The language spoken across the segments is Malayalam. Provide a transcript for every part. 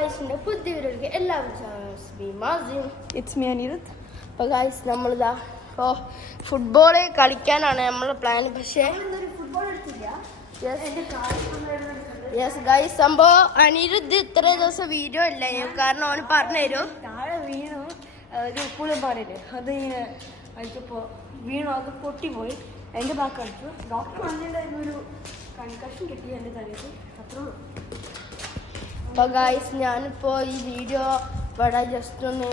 ഗായ്സിന്റെ പുതിയ വീഡിയോയിലേക്ക് എല്ലാവരും ഇറ്റ്സ് മീ അനിരുദ്ധ്. അപ്പോൾ ഗായ്സ് നമ്മളിതാ ഇപ്പോൾ ഫുട്ബോൾ കളിക്കാനാണ് നമ്മളെ പ്ലാൻ. പക്ഷേ ഫുട്ബോൾ എടുത്തില്ല. യെസ് ഗായ്സ്, സംഭവം അനിരുദ്ധ് ഇത്ര ദിവസം വീഡിയോ ഇല്ല കാരണം അവന് പറഞ്ഞുതരും. താഴെ വീണു ഒരു ഉപ്പുളം പറയില്ലേ, അത് ഇങ്ങനെ അടിച്ചപ്പോൾ വീണു, അത് പൊട്ടിപ്പോയി. എൻ്റെ ബാക്ക് അടിച്ചു. ഡോക്ടർ പറഞ്ഞിട്ടുണ്ടായിരുന്നു ഒരു കൺകഷൻ കിട്ടി എൻ്റെ തലയിൽ, അത്രേ ഉള്ളൂ. അപ്പോൾ ഗായ്സ് ഞാനിപ്പോൾ ഈ വീഡിയോ ഇവിടെ ജസ്റ്റ് ഒന്ന്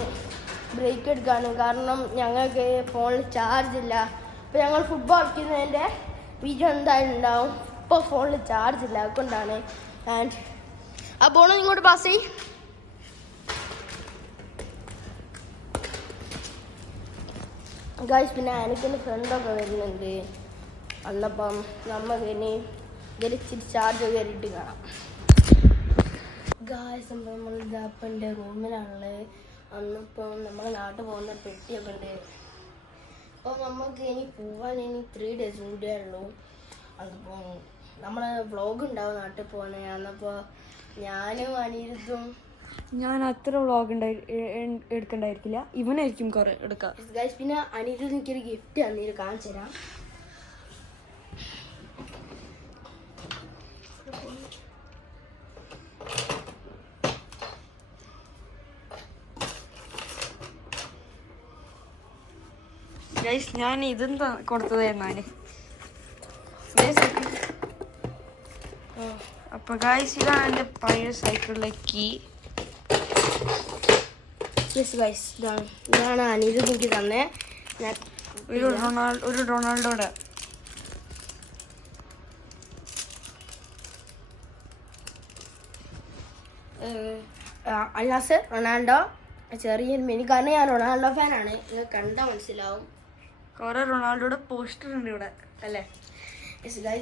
ബ്രേക്ക് എടുക്കുകയാണ്, കാരണം ഞങ്ങൾക്ക് ഫോണിൽ ചാർജ് ഇല്ല. അപ്പോൾ ഞങ്ങൾ ഫുട്ബോൾ കളിക്കുന്നതിൻ്റെ വീഡിയോ എന്തായാലും ഉണ്ടാവും. ഇപ്പോൾ ഫോണിൽ ചാർജ് ഇല്ല, അതുകൊണ്ടാണ്. ആൻഡ് ആ ബോൾ ഇങ്ങോട്ട് പാസ് ചെയ്യും. ഗായ്സ് പിന്നെ എനിക്കെൻ്റെ ഫ്രണ്ടൊക്കെ വരുന്നുണ്ട്. അന്നപ്പം നമുക്ക് ഇനി ഇതിലിച്ചിരി ചാർജ് കയറിയിട്ട് കാണാം. ഗായ്സ് അപ്പം നമ്മൾ ഇപ്പം എൻ്റെ റൂമിലാണുള്ളത്. അന്നിപ്പം നമ്മൾ നാട്ടിൽ പോകുന്ന പെട്ടിയൊക്കെ ഉണ്ട്. അപ്പോൾ നമുക്ക് ഇനി പോകാൻ ഇനി 3 days കൂടിയേ ഉള്ളൂ. അതിപ്പോൾ നമ്മൾ വ്ളോഗ് ഉണ്ടാവും നാട്ടിൽ പോകുന്നത്. അന്നപ്പോൾ ഞാനും അനിരുദ്ധും ഞാൻ അത്ര വ്ളോഗ് എടുക്കണ്ടായിരിക്കില്ല, ഇവനായിരിക്കും കുറെ എടുക്കാം. ഗൈസ് പിന്നെ അനിരുദ്ധ് എനിക്കൊരു ഗിഫ്റ്റ് തന്നിട്ട് കാണിച്ചു തരാം. ഗൈസ് ഞാൻ ഇതും കൊടുത്തതായിരുന്നു. അപ്പൊ ഗൈസ് ഇതാണ് എൻ്റെ പഴയ സൈക്കിളിലെ കീ. ഇതാണ് അനിരുദ്ധ് എനിക്ക് തന്നെ. ഒരു റൊണാൾഡോയുടെ അല്ലാസ് റൊണാൾഡോ ചെറിയൊരു മിനി, കാരണം ഞാൻ റൊണാൾഡോ ഫാനാണ്. നിങ്ങൾ കണ്ടാൽ മനസ്സിലാവും. കുറെ റൊണാൾഡോയുടെ പോസ്റ്റർ ഉണ്ട് ഇവിടെ അല്ലേ.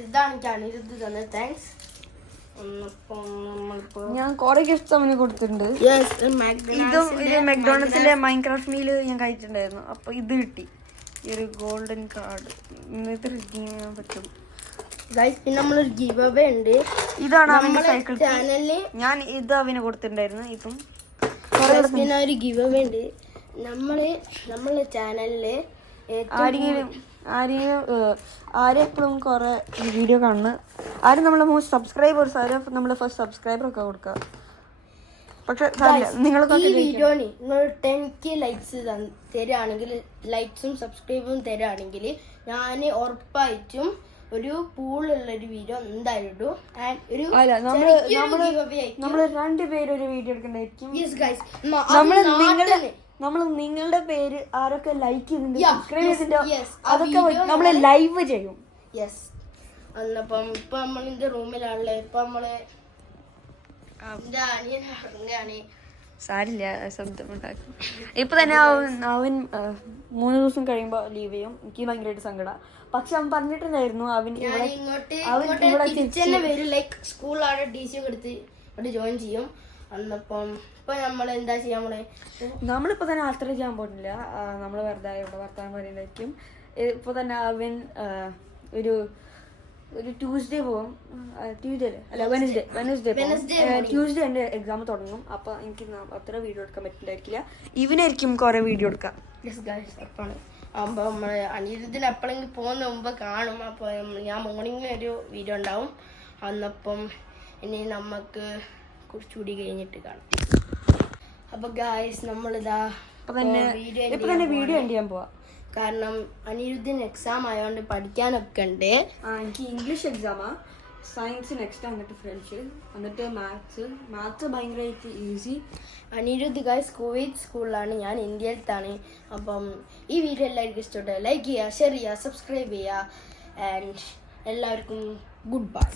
ഇതാണ് എനിക്ക് അനിരുദ്ധ് തന്നത്. താങ്ക്സ്. ഞാൻ കുറെ ഗിഫ്റ്റ്സ് അവന് കൊടുത്തിട്ടുണ്ട്. ഇത് മെക്ഡോണൽസിലെ മൈൻക്രാഫ്റ്റ് മീൽ ഞാൻ കഴിച്ചിട്ടുണ്ടായിരുന്നു. അപ്പൊ ഇത് കിട്ടി, ഈ ഒരു ഗോൾഡൻ കാർഡ്. ഇത് റിഡീം ചെയ്യാൻ പറ്റും. പിന്നെ നമ്മളൊരു ഗിവ് അവേ ഉണ്ട്. ഇതാണ് അവന്റെ സൈക്കിൾ ചാനലില് ഞാൻ ഇത് അവന് കൊടുത്തിട്ടുണ്ടായിരുന്നു. ഇപ്പം പിന്നെ ഒരു ഗിവ് അവേ ഉണ്ട്. നമ്മളെ ചാനലില് ആരെപ്പോഴും കുറെ വീഡിയോ കാണുന്നു. ആരും നമ്മളെ മോസ്റ്റ് സബ്സ്ക്രൈബേഴ്സ്, ആരും നമ്മളെ ഫസ്റ്റ് സബ്സ്ക്രൈബർ ഒക്കെ കൊടുക്കുക. പക്ഷെ ഈ വീഡിയോന് നിങ്ങൾ 10K ലൈക്സ് തരാണെങ്കിൽ, ലൈക്സും സബ്സ്ക്രൈബും തരാണെങ്കിൽ ഞാൻ ഉറപ്പായിട്ടും ഒരു പൂളുള്ളൊരു വീഡിയോ എന്തായാലും ഇടും. നമ്മള് 2 പേര് ഒരു വീഡിയോ എടുക്കണ്ടായിരിക്കും. നമ്മൾ നിങ്ങളുടെ പേര് ആരൊക്കെ ലൈക്ക് ചെയ്യുന്നുണ്ട്, സബ്സ്ക്രൈബ് ചെയ്തിട്ടുണ്ടോ, അതൊക്കെ നമ്മള് ലൈവ് ചെയ്യും. യെസ്. അന്നപ്പം ഇപ്പൊ നമ്മളിന്റെ റൂമിലാണല്ലേ. ഇപ്പൊ നമ്മള് എന്റെ അനിയൻ ഇറങ്ങാണ്. സാരില്ല, ശബ്ദം ഉണ്ടാക്കും. ഇപ്പൊ തന്നെ അവൻ 3 ദിവസം കഴിയുമ്പോ ലീവ് ചെയ്യും. എനിക്ക് ഭയങ്കരമായിട്ട് സങ്കടം. പക്ഷെ അവൻ പറഞ്ഞിട്ടുണ്ടായിരുന്നു അവൻ ലൈക്ക് സ്കൂളാണ് DC എടുത്ത് ഇവിടെ ജോയിൻ ചെയ്യും. അന്നപ്പം ഇപ്പൊ നമ്മൾ എന്താ ചെയ്യാൻ പോണേ, നമ്മളിപ്പോ തന്നെ യാത്ര ചെയ്യാൻ പോയിട്ടില്ല. നമ്മള് വെറുതെ ഇവിടെ വർത്താനം പറയുന്നതായിരിക്കും. ഇപ്പൊ തന്നെ അവൻ ഒരു ട്യൂസ്ഡേ പോകും. ട്യൂസ്ഡേ അല്ല വെനസ്ഡേ ട്യൂസ്ഡേ എൻ്റെ എക്സാം തുടങ്ങും. അപ്പൊ എനിക്ക് അത്ര വീഡിയോ എടുക്കാൻ പറ്റില്ലായിരിക്കില്ല. ഇവനായിരിക്കും കുറെ വീഡിയോ എടുക്കാം. അപ്പോൾ നമ്മള് അനിരുദ്ധിന് എപ്പോഴെങ്കിലും പോകുന്ന മുമ്പ് കാണും. അപ്പോൾ ഞാൻ മോർണിംഗ് ഒരു വീഡിയോ ഉണ്ടാവും. അന്നപ്പം ഇനി നമുക്ക് കുറച്ചുകൂടി കഴിഞ്ഞിട്ട് കാണാം. അപ്പൊ ഗായ്സ് നമ്മളിതാ വീഡിയോ എൻഡ് ചെയ്യാൻ പോവാ. കാരണം അനിരുദ്ധിന് എക്സാം ആയതുകൊണ്ട് പഠിക്കാനൊക്കെ ഉണ്ട്. എനിക്ക് ഇംഗ്ലീഷ് എക്സാമാ, സയൻസ് നെക്സ്റ്റ്, എന്നിട്ട് ഫ്രഞ്ച്, എന്നിട്ട് മാത്സ് ഭയങ്കരമായിട്ട് ഈസി. അനിരുദ്ധ് ഗായ്സ് കുവൈറ്റ് സ്കൂളിലാണ്, ഞാൻ ഇന്ത്യയിലത്താണ്. അപ്പം ഈ വീഡിയോ എല്ലാവർക്കും ഇഷ്ടപ്പെട്ടു ലൈക്ക് ചെയ്യുക, ഷെയർ ചെയ്യുക, സബ്സ്ക്രൈബ് ചെയ്യുക. ആൻഡ് എല്ലാവർക്കും ഗുഡ് ബൈ.